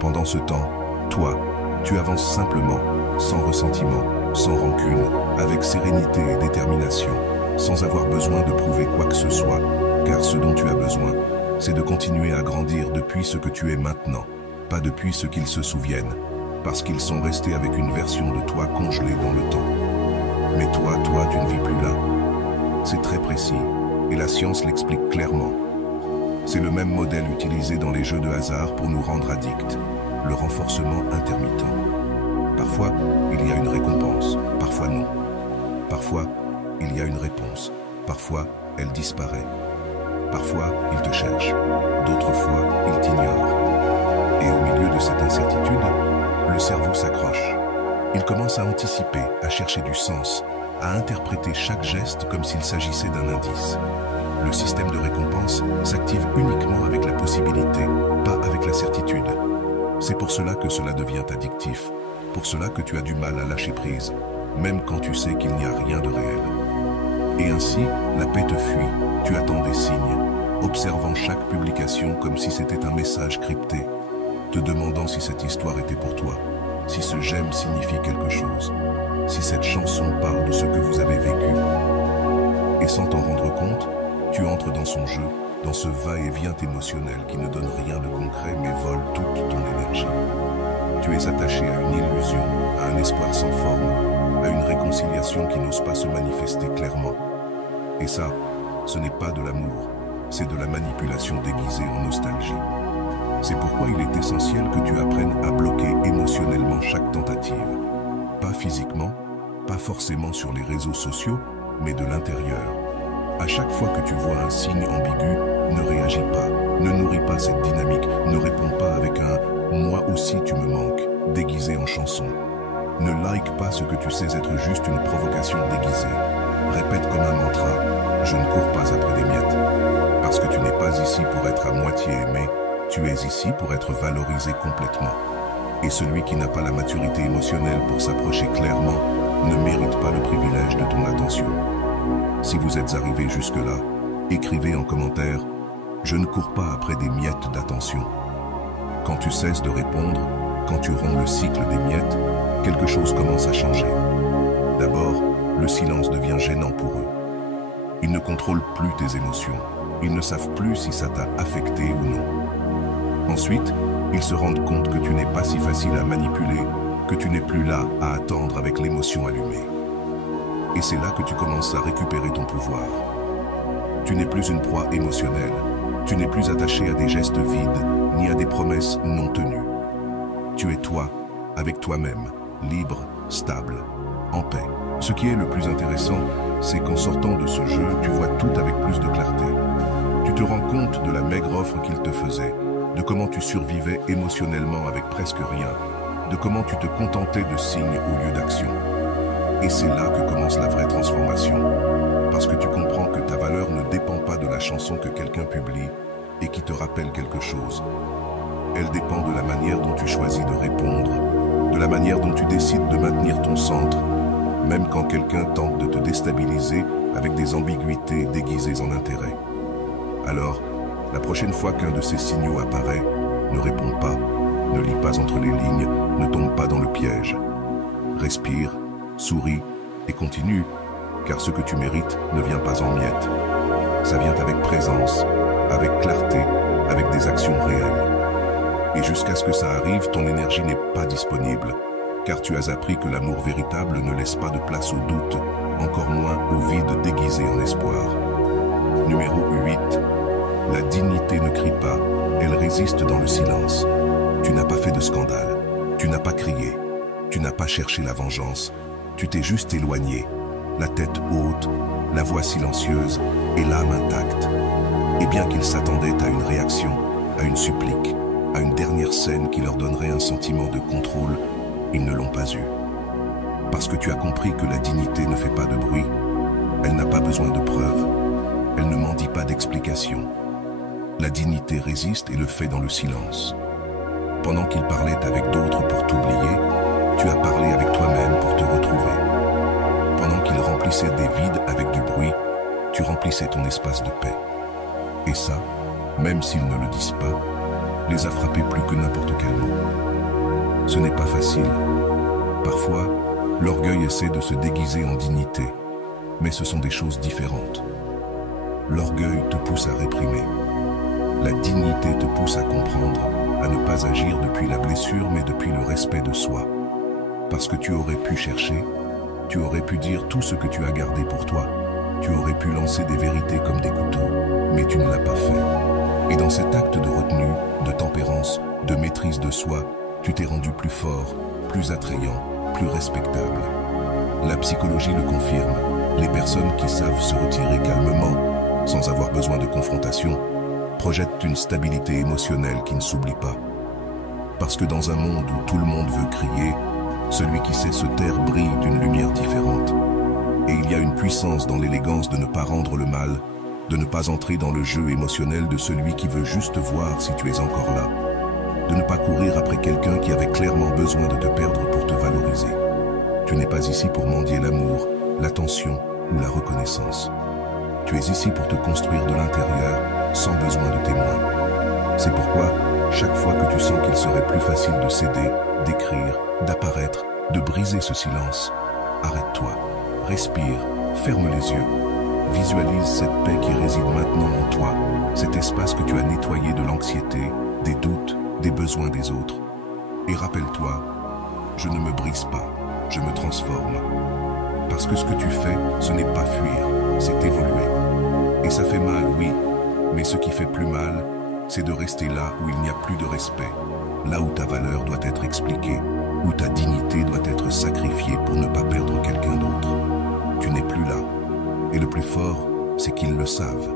Pendant ce temps, toi, tu avances simplement, sans ressentiment, sans rancune, avec sérénité et détermination, sans avoir besoin de prouver quoi que ce soit, car ce dont tu as besoin, c'est de continuer à grandir depuis ce que tu es maintenant, pas depuis ce qu'ils se souviennent, parce qu'ils sont restés avec une version de toi congelée dans le temps. Mais toi, tu ne vis plus là. C'est très précis, et la science l'explique clairement. C'est le même modèle utilisé dans les jeux de hasard pour nous rendre addicts, le renforcement intermittent. Parfois, il y a une récompense, parfois non. Parfois, il y a une réponse, parfois, elle disparaît. Parfois, il te cherche, d'autres fois, il t'ignore. Et au milieu de cette incertitude, le cerveau s'accroche. Il commence à anticiper, à chercher du sens, à interpréter chaque geste comme s'il s'agissait d'un indice. Le système de récompense s'active uniquement avec la possibilité, pas avec la certitude. C'est pour cela que cela devient addictif, pour cela que tu as du mal à lâcher prise, même quand tu sais qu'il n'y a rien de réel. Et ainsi, la paix te fuit, tu attends des signes, observant chaque publication comme si c'était un message crypté, te demandant si cette histoire était pour toi, si ce j'aime signifie quelque chose, si cette chanson parle de ce que vous avez vécu. Et sans t'en rendre compte, tu entres dans son jeu, dans ce va-et-vient émotionnel qui ne donne rien de concret mais vole toute ton énergie. Tu es attaché à une illusion, à un espoir sans forme, à une réconciliation qui n'ose pas se manifester clairement. Et ça, ce n'est pas de l'amour, c'est de la manipulation déguisée en nostalgie. C'est pourquoi il est essentiel que tu apprennes à bloquer émotionnellement chaque tentative. Pas physiquement, pas forcément sur les réseaux sociaux, mais de l'intérieur. À chaque fois que tu vois un signe ambigu, ne réagis pas, ne nourris pas cette dynamique, ne réponds pas avec un « moi aussi tu me manques » déguisé en chanson. Ne like pas ce que tu sais être juste une provocation déguisée. Répète comme un mantra « je ne cours pas après des miettes ». Parce que tu n'es pas ici pour être à moitié aimé, tu es ici pour être valorisé complètement. Et celui qui n'a pas la maturité émotionnelle pour s'approcher clairement ne mérite pas le privilège de ton attention. Si vous êtes arrivé jusque-là, écrivez en commentaire « Je ne cours pas après des miettes d'attention ». Quand tu cesses de répondre, quand tu romps le cycle des miettes, quelque chose commence à changer. D'abord, le silence devient gênant pour eux. Ils ne contrôlent plus tes émotions. Ils ne savent plus si ça t'a affecté ou non. Ensuite, ils se rendent compte que tu n'es pas si facile à manipuler, que tu n'es plus là à attendre avec l'émotion allumée. Et c'est là que tu commences à récupérer ton pouvoir. Tu n'es plus une proie émotionnelle. Tu n'es plus attaché à des gestes vides, ni à des promesses non tenues. Tu es toi, avec toi-même, libre, stable, en paix. Ce qui est le plus intéressant, c'est qu'en sortant de ce jeu, tu vois tout avec plus de clarté. Tu te rends compte de la maigre offre qu'il te faisait, de comment tu survivais émotionnellement avec presque rien, de comment tu te contentais de signes au lieu d'action. Et c'est là que commence la vraie transformation, parce que tu comprends que ta valeur ne dépend pas de la chanson que quelqu'un publie et qui te rappelle quelque chose. Elle dépend de la manière dont tu choisis de répondre, de la manière dont tu décides de maintenir ton centre, même quand quelqu'un tente de te déstabiliser avec des ambiguïtés déguisées en intérêt. Alors, la prochaine fois qu'un de ces signaux apparaît, ne réponds pas, ne lis pas entre les lignes, ne tombe pas dans le piège. Respire, souris et continue, car ce que tu mérites ne vient pas en miettes. Ça vient avec présence, avec clarté, avec des actions réelles. Et jusqu'à ce que ça arrive, ton énergie n'est pas disponible, car tu as appris que l'amour véritable ne laisse pas de place au doute, encore moins au vide déguisé en espoir. Numéro 8. La dignité ne crie pas, elle résiste dans le silence. Tu n'as pas fait de scandale, tu n'as pas crié, tu n'as pas cherché la vengeance, tu t'es juste éloigné, la tête haute, la voix silencieuse et l'âme intacte. Et bien qu'ils s'attendaient à une réaction, à une supplique, à une dernière scène qui leur donnerait un sentiment de contrôle, ils ne l'ont pas eu. Parce que tu as compris que la dignité ne fait pas de bruit, elle n'a pas besoin de preuves, elle ne mendie pas d'explications. La dignité résiste et le fait dans le silence. Pendant qu'ils parlaient avec d'autres pour t'oublier, tu as parlé avec toi-même pour te retrouver. Pendant qu'ils remplissaient des vides avec du bruit, tu remplissais ton espace de paix. Et ça, même s'ils ne le disent pas, les a frappés plus que n'importe quel mot. Ce n'est pas facile. Parfois, l'orgueil essaie de se déguiser en dignité, mais ce sont des choses différentes. L'orgueil te pousse à réprimer. La dignité te pousse à comprendre, à ne pas agir depuis la blessure, mais depuis le respect de soi. Parce que tu aurais pu chercher, tu aurais pu dire tout ce que tu as gardé pour toi, tu aurais pu lancer des vérités comme des couteaux, mais tu ne l'as pas fait. Et dans cet acte de retenue, de tempérance, de maîtrise de soi, tu t'es rendu plus fort, plus attrayant, plus respectable. La psychologie le confirme, les personnes qui savent se retirer calmement, sans avoir besoin de confrontation, projettent une stabilité émotionnelle qui ne s'oublie pas. Parce que dans un monde où tout le monde veut crier, celui qui sait se taire brille d'une lumière différente. Et il y a une puissance dans l'élégance de ne pas rendre le mal, de ne pas entrer dans le jeu émotionnel de celui qui veut juste voir si tu es encore là, de ne pas courir après quelqu'un qui avait clairement besoin de te perdre pour te valoriser. Tu n'es pas ici pour mendier l'amour, l'attention ou la reconnaissance. Tu es ici pour te construire de l'intérieur, sans besoin de témoins. C'est pourquoi, chaque fois que tu sens qu'il serait plus facile de céder, d'écrire, d'apparaître, de briser ce silence, arrête-toi, respire, ferme les yeux, visualise cette paix qui réside maintenant en toi, cet espace que tu as nettoyé de l'anxiété, des doutes, des besoins des autres. Et rappelle-toi, je ne me brise pas, je me transforme. Parce que ce que tu fais, ce n'est pas fuir, c'est évoluer. Et ça fait mal, oui, Mais ce qui fait plus mal, c'est de rester là où il n'y a plus de respect, là où ta valeur doit être expliquée, où ta dignité doit être sacrifiée pour ne pas perdre quelqu'un d'autre. Tu n'es plus là. Et le plus fort, c'est qu'ils le savent.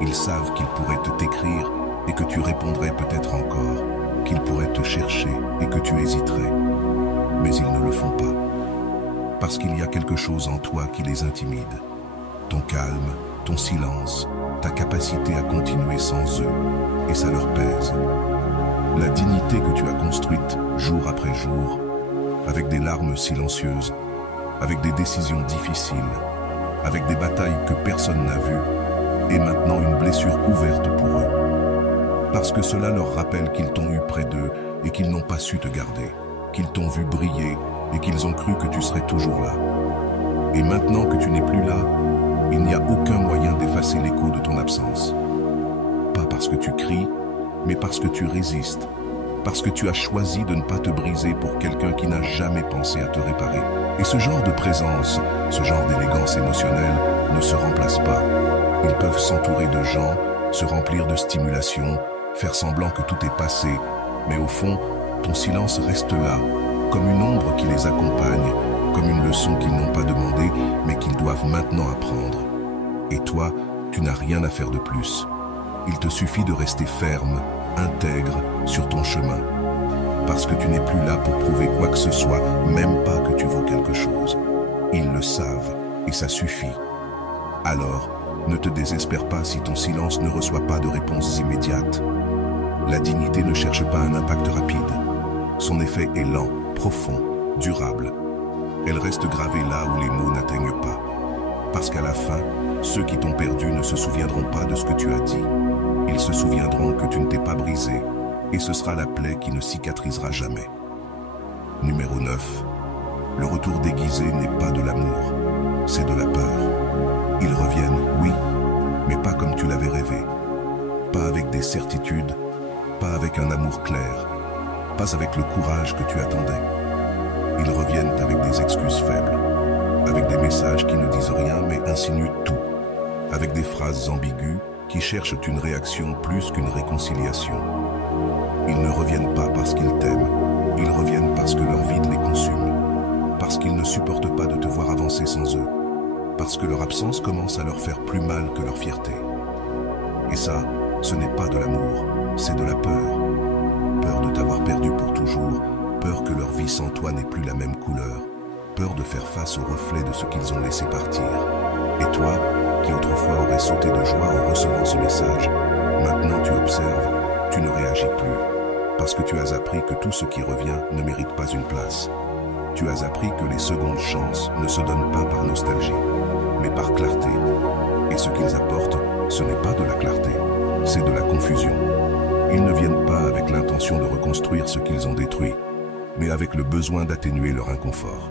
Ils savent qu'ils pourraient t'écrire et que tu répondrais peut-être encore, qu'ils pourraient te chercher et que tu hésiterais. Mais ils ne le font pas. Parce qu'il y a quelque chose en toi qui les intimide. Ton calme, ton silence, ta capacité à continuer sans eux, et ça leur pèse. La dignité que tu as construite jour après jour, avec des larmes silencieuses, avec des décisions difficiles, avec des batailles que personne n'a vues, est maintenant une blessure ouverte pour eux. Parce que cela leur rappelle qu'ils t'ont eu près d'eux et qu'ils n'ont pas su te garder, qu'ils t'ont vu briller et qu'ils ont cru que tu serais toujours là. Et maintenant que tu n'es plus là, il n'y a aucun moyen d'effacer l'écho de ton absence. Pas parce que tu cries, mais parce que tu résistes, parce que tu as choisi de ne pas te briser pour quelqu'un qui n'a jamais pensé à te réparer. Et ce genre de présence, ce genre d'élégance émotionnelle ne se remplace pas. Ils peuvent s'entourer de gens, se remplir de stimulation, faire semblant que tout est passé, mais au fond, ton silence reste là, comme une ombre qui les accompagne, comme une leçon qu'ils n'ont pas demandée, mais qu'ils doivent maintenant apprendre. Et toi, tu n'as rien à faire de plus. Il te suffit de rester ferme, intègre sur ton chemin. Parce que tu n'es plus là pour prouver quoi que ce soit, même pas que tu vaux quelque chose. Ils le savent, et ça suffit. Alors, ne te désespère pas si ton silence ne reçoit pas de réponse immédiate. La dignité ne cherche pas un impact rapide. Son effet est lent, profond, durable. Elle reste gravée là où les mots n'atteignent pas. Parce qu'à la fin, ceux qui t'ont perdu ne se souviendront pas de ce que tu as dit. Ils se souviendront que tu ne t'es pas brisé, et ce sera la plaie qui ne cicatrisera jamais. Numéro 9. Le retour déguisé n'est pas de l'amour, c'est de la peur. Ils reviennent, oui, mais pas comme tu l'avais rêvé. Pas avec des certitudes, pas avec un amour clair, pas avec le courage que tu attendais. Ils reviennent avec des excuses faibles, avec des messages qui ne disent rien mais insinuent tout, avec des phrases ambiguës qui cherchent une réaction plus qu'une réconciliation. Ils ne reviennent pas parce qu'ils t'aiment, ils reviennent parce que leur vide les consume, parce qu'ils ne supportent pas de te voir avancer sans eux, parce que leur absence commence à leur faire plus mal que leur fierté. Et ça, ce n'est pas de l'amour, c'est de la peur. Peur de t'avoir perdu pour toujours, peur que leur vie sans toi n'ait plus la même couleur, peur de faire face au reflet de ce qu'ils ont laissé partir. Et toi, qui autrefois aurais sauté de joie en recevant ce message, maintenant tu observes, tu ne réagis plus, parce que tu as appris que tout ce qui revient ne mérite pas une place. Tu as appris que les secondes chances ne se donnent pas par nostalgie, mais par clarté. Et ce qu'ils apportent, ce n'est pas de la clarté, c'est de la confusion. Ils ne viennent pas avec l'intention de reconstruire ce qu'ils ont détruit, mais avec le besoin d'atténuer leur inconfort.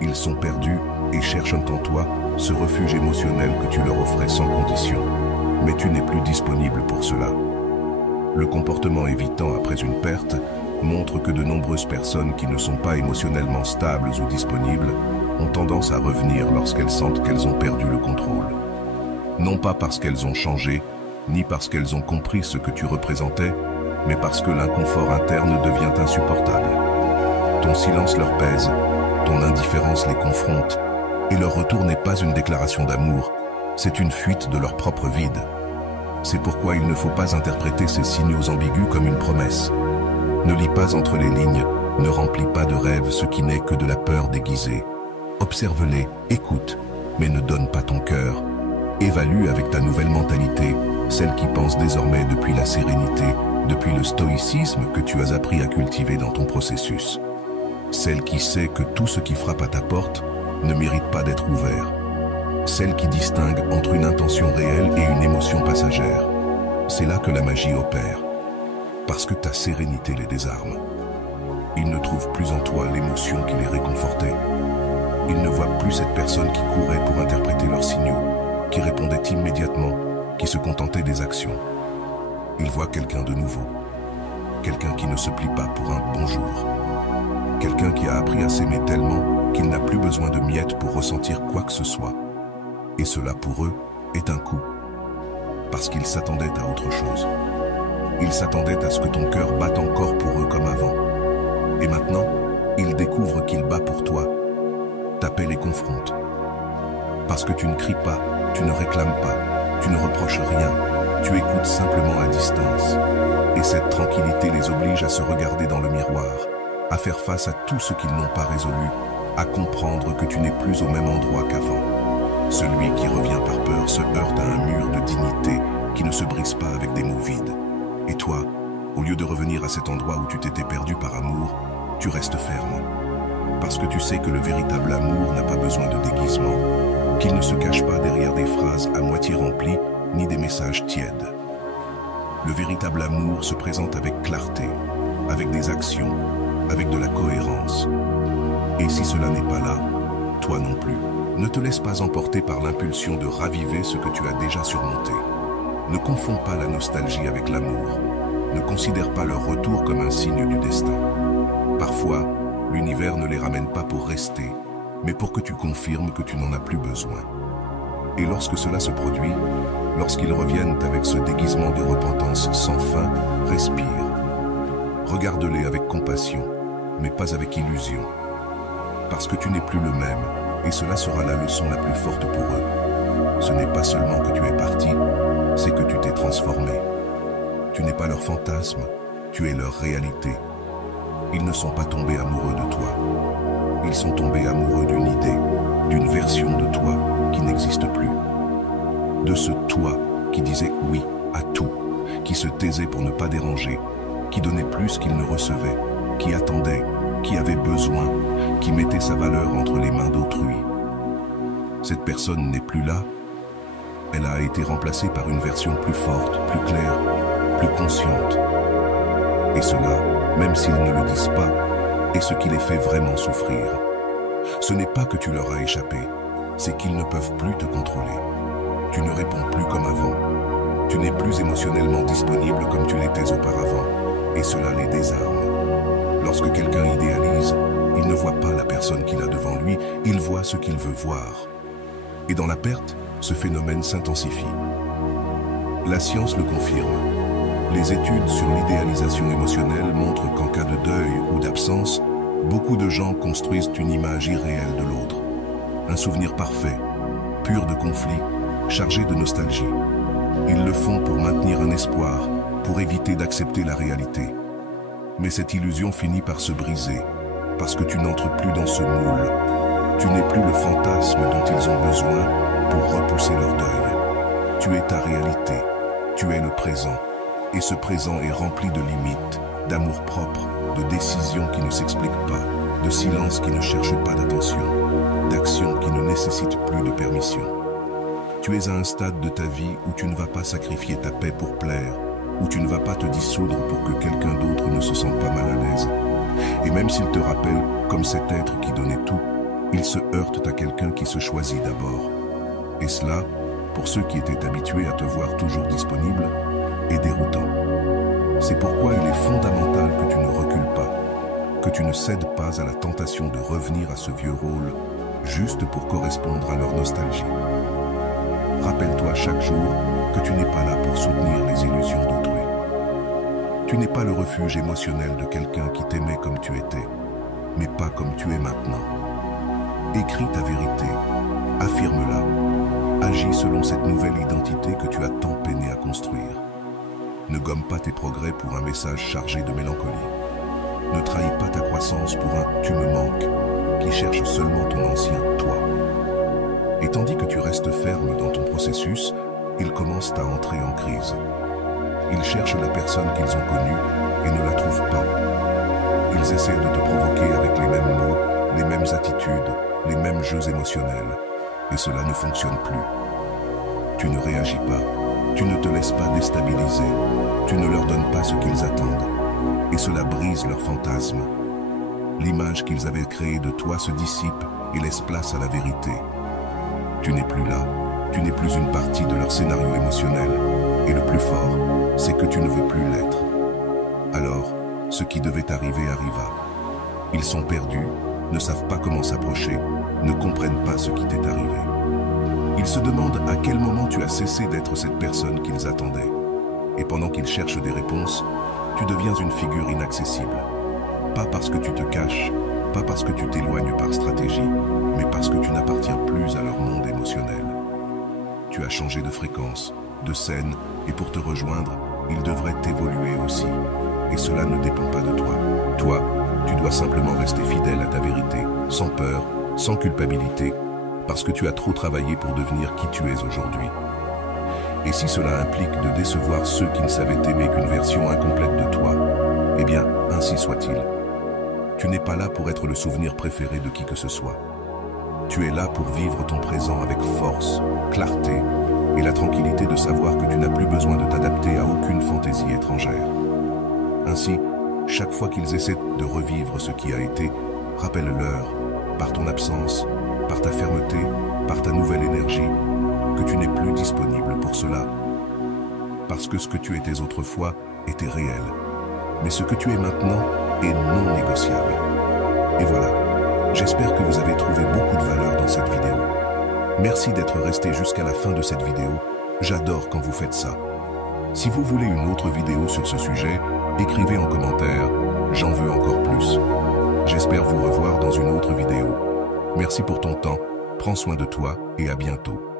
Ils sont perdus et cherchent en toi ce refuge émotionnel que tu leur offrais sans condition. Mais tu n'es plus disponible pour cela. Le comportement évitant après une perte montre que de nombreuses personnes qui ne sont pas émotionnellement stables ou disponibles ont tendance à revenir lorsqu'elles sentent qu'elles ont perdu le contrôle. Non pas parce qu'elles ont changé, ni parce qu'elles ont compris ce que tu représentais, mais parce que l'inconfort interne devient insupportable. Ton silence leur pèse, ton indifférence les confronte, et leur retour n'est pas une déclaration d'amour, c'est une fuite de leur propre vide. C'est pourquoi il ne faut pas interpréter ces signaux ambigus comme une promesse. Ne lis pas entre les lignes, ne remplis pas de rêves ce qui n'est que de la peur déguisée. Observe-les, écoute, mais ne donne pas ton cœur. Évalue avec ta nouvelle mentalité, celle qui pense désormais depuis la sérénité, depuis le stoïcisme que tu as appris à cultiver dans ton processus. Celle qui sait que tout ce qui frappe à ta porte ne mérite pas d'être ouvert. Celle qui distingue entre une intention réelle et une émotion passagère. C'est là que la magie opère. Parce que ta sérénité les désarme. Ils ne trouvent plus en toi l'émotion qui les réconfortait. Ils ne voient plus cette personne qui courait pour interpréter leurs signaux, qui répondait immédiatement, qui se contentait des actions. Ils voient quelqu'un de nouveau. Quelqu'un qui ne se plie pas pour un bonjour. Quelqu'un qui a appris à s'aimer tellement qu'il n'a plus besoin de miettes pour ressentir quoi que ce soit. Et cela pour eux est un coup. parce qu'ils s'attendaient à autre chose. Ils s'attendaient à ce que ton cœur batte encore pour eux comme avant. Et maintenant, ils découvrent qu'il bat pour toi. T'appelles et confronte. Parce que tu ne cries pas, tu ne réclames pas, tu ne reproches rien, tu écoutes simplement à distance. Et cette tranquillité les oblige à se regarder dans le miroir, à faire face à tout ce qu'ils n'ont pas résolu, à comprendre que tu n'es plus au même endroit qu'avant. Celui qui revient par peur se heurte à un mur de dignité qui ne se brise pas avec des mots vides. Et toi, au lieu de revenir à cet endroit où tu t'étais perdu par amour, tu restes ferme. Parce que tu sais que le véritable amour n'a pas besoin de déguisement, qu'il ne se cache pas derrière des phrases à moitié remplies, ni des messages tièdes. Le véritable amour se présente avec clarté, avec des actions, avec de la cohérence. Et si cela n'est pas là, toi non plus, ne te laisse pas emporter par l'impulsion de raviver ce que tu as déjà surmonté. Ne confonds pas la nostalgie avec l'amour. Ne considère pas leur retour comme un signe du destin. Parfois, l'univers ne les ramène pas pour rester, mais pour que tu confirmes que tu n'en as plus besoin. Et lorsque cela se produit, lorsqu'ils reviennent avec ce déguisement de repentance sans fin, respire. Regarde-les avec compassion, mais pas avec illusion. Parce que tu n'es plus le même, et cela sera la leçon la plus forte pour eux. Ce n'est pas seulement que tu es parti, c'est que tu t'es transformé. Tu n'es pas leur fantasme, tu es leur réalité. Ils ne sont pas tombés amoureux de toi. Ils sont tombés amoureux d'une idée, d'une version de toi qui n'existe plus. De ce toi qui disait oui à tout, qui se taisait pour ne pas déranger, qui donnait plus qu'il ne recevait, qui attendait, qui avait besoin, qui mettait sa valeur entre les mains d'autrui. Cette personne n'est plus là. Elle a été remplacée par une version plus forte, plus claire, plus consciente. Et cela, même s'ils ne le disent pas, est ce qui les fait vraiment souffrir. Ce n'est pas que tu leur as échappé, c'est qu'ils ne peuvent plus te contrôler. Tu ne réponds plus comme avant. Tu n'es plus émotionnellement disponible comme tu l'étais auparavant, et cela les désarme. Lorsque quelqu'un idéalise, il ne voit pas la personne qu'il a devant lui, il voit ce qu'il veut voir. Et dans la perte, ce phénomène s'intensifie. La science le confirme. Les études sur l'idéalisation émotionnelle montrent qu'en cas de deuil ou d'absence, beaucoup de gens construisent une image irréelle de l'autre. Un souvenir parfait, pur de conflits, chargé de nostalgie. Ils le font pour maintenir un espoir, pour éviter d'accepter la réalité. Mais cette illusion finit par se briser, parce que tu n'entres plus dans ce moule. Tu n'es plus le fantasme dont ils ont besoin pour repousser leur deuil. Tu es ta réalité, tu es le présent. Et ce présent est rempli de limites, d'amour-propre, de décisions qui ne s'expliquent pas, de silences qui ne cherchent pas d'attention, d'actions qui ne nécessitent plus de permission. Tu es à un stade de ta vie où tu ne vas pas sacrifier ta paix pour plaire, où tu ne vas pas te dissoudre pour que quelqu'un d'autre ne se sente pas mal à l'aise. Et même s'il te rappelle comme cet être qui donnait tout, il se heurte à quelqu'un qui se choisit d'abord. Et cela, pour ceux qui étaient habitués à te voir toujours disponible, est déroutant. C'est pourquoi il est fondamental que tu ne recules pas, que tu ne cèdes pas à la tentation de revenir à ce vieux rôle, juste pour correspondre à leur nostalgie. Rappelle-toi chaque jour que tu n'es pas là pour soutenir les illusions d'autrui. Tu n'es pas le refuge émotionnel de quelqu'un qui t'aimait comme tu étais, mais pas comme tu es maintenant. Écris ta vérité, affirme-la, agis selon cette nouvelle identité que tu as tant peiné à construire. Ne gomme pas tes progrès pour un message chargé de mélancolie. Ne trahis pas ta croissance pour un « tu me manques » qui cherche seulement ton ancien « toi ». Et tandis que tu restes ferme dans ton processus, ils commencent à entrer en crise. Ils cherchent la personne qu'ils ont connue et ne la trouvent pas. Ils essaient de te provoquer avec les mêmes mots, les mêmes attitudes, les mêmes jeux émotionnels. Et cela ne fonctionne plus. Tu ne réagis pas. Tu ne te laisses pas déstabiliser, tu ne leur donnes pas ce qu'ils attendent, et cela brise leur fantasme. L'image qu'ils avaient créée de toi se dissipe et laisse place à la vérité. Tu n'es plus là, tu n'es plus une partie de leur scénario émotionnel, et le plus fort, c'est que tu ne veux plus l'être. Alors, ce qui devait arriver arriva. Ils sont perdus, ne savent pas comment s'approcher, ne comprennent pas ce qui t'est arrivé. Ils se demandent à quel moment tu as cessé d'être cette personne qu'ils attendaient. Et pendant qu'ils cherchent des réponses, tu deviens une figure inaccessible. Pas parce que tu te caches, pas parce que tu t'éloignes par stratégie, mais parce que tu n'appartiens plus à leur monde émotionnel. Tu as changé de fréquence, de scène, et pour te rejoindre, ils devraient évoluer aussi. Et cela ne dépend pas de toi. Toi, tu dois simplement rester fidèle à ta vérité, sans peur, sans culpabilité, parce que tu as trop travaillé pour devenir qui tu es aujourd'hui. Et si cela implique de décevoir ceux qui ne savaient aimer qu'une version incomplète de toi, eh bien, ainsi soit-il. Tu n'es pas là pour être le souvenir préféré de qui que ce soit. Tu es là pour vivre ton présent avec force, clarté et la tranquillité de savoir que tu n'as plus besoin de t'adapter à aucune fantaisie étrangère. Ainsi, chaque fois qu'ils essaient de revivre ce qui a été, rappelle-leur, par ton absence, par ta fermeté, par ta nouvelle énergie, que tu n'es plus disponible pour cela. Parce que ce que tu étais autrefois était réel, mais ce que tu es maintenant est non négociable. Et voilà, j'espère que vous avez trouvé beaucoup de valeur dans cette vidéo. Merci d'être resté jusqu'à la fin de cette vidéo, j'adore quand vous faites ça. Si vous voulez une autre vidéo sur ce sujet, écrivez en commentaire, j'en veux encore plus. J'espère vous revoir dans une autre vidéo. Merci pour ton temps, prends soin de toi et à bientôt.